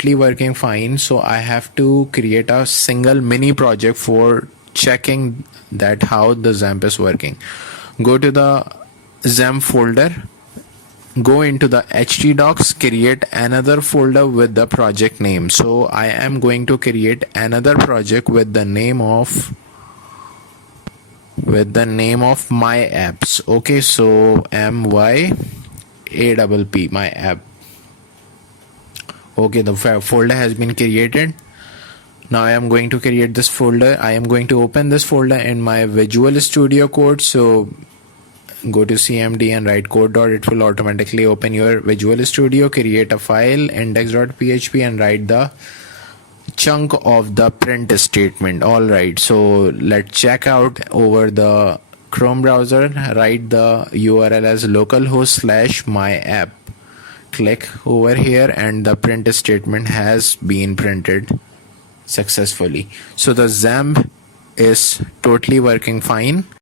totally working fine. So I have to create a single mini project for checking that how the Xampp is working. Go to the Xampp folder, go into the htdocs, create another folder with the project name. So I am going to create another project with the name of my apps. Okay, so MYAPP, my app. Okay, the folder has been created. Now I am going to create this folder. I am going to open this folder in my Visual Studio Code. So go to cmd and write code. It will automatically open your Visual Studio. Create a file index.php and write the chunk of the print statement. All right, so let's check out over the Chrome browser. Write the URL as localhost/myapp. Click over here and the print statement has been printed successfully. So the Xampp is totally working fine.